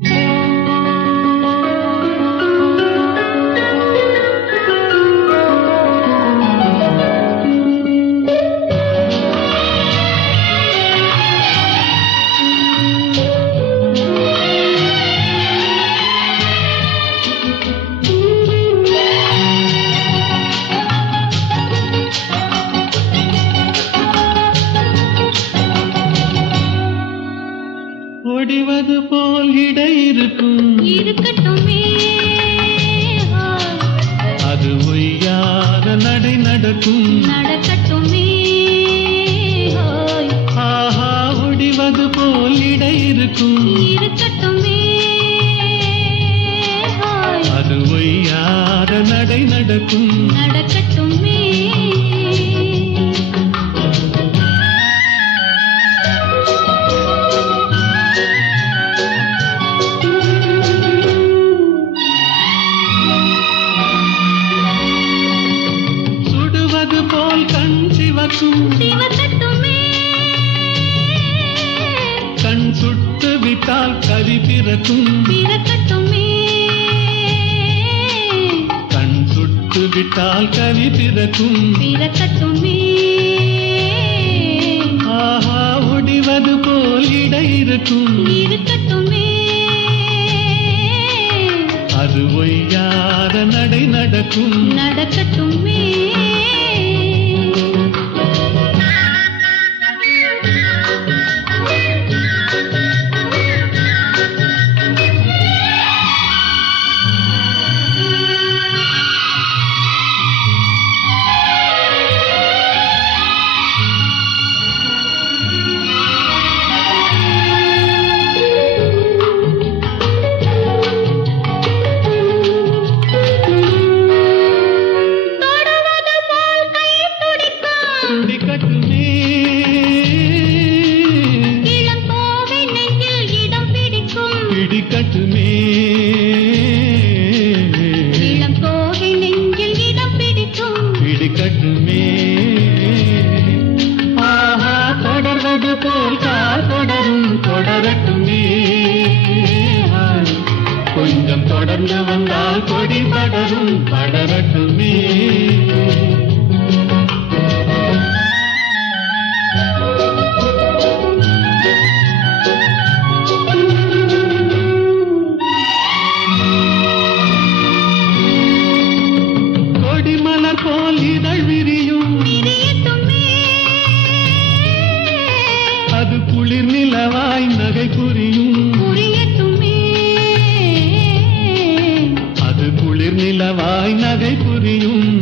ஒடிவது போல் இடை இருக்கும் இருக்கட்டுமே, அது ஒய்யாத நடை நடக்கும் நடக்கட்டுமே. ஆஹா, ஒடிவது போல் இடை இருக்கும் இருக்கட்டுமே, அது ஒய்யாத நடை நடக்கும் நடக்கட்டுமே. போல் கண் சிவக்கும் சிவக்கட்டுமே, கண் சுட்டு விட்டால் கவி பிறக்கும் பிறக்கட்டுமே. கண் சுட்டு விட்டால் கவி பிறக்கும் பிறக்கட்டுமே. ஆஹா, ஒடிவது போல் இடை இருக்கும் இருக்கட்டுமே, அது ஒய்யாத நடை நடக்கும் நடக்கட்டுமே. துடிக்கட்டுமே, இளம் கோவை நெஞ்சில் இடம் பிடிக்கும் பிடிக்கட்டுமே, இளம் கோவை நெஞ்சில் இடம் பிடிக்கும் பிடிக்கட்டுமே. ஆஹா, தொடர்வது போல் தொடரும் தொடரட்டுமே. கொஞ்சம் தொடர்ந்து வந்தால் கொடி படரும் படரட்டுமே. கொடிமலர் போல் இதழ் விரியும் விரியட்டுமே, அது குளிர் நிலவாய் நகை புரியும் புரியட்டுமே. அது குளிர் நிலவாய் நகை புரியும்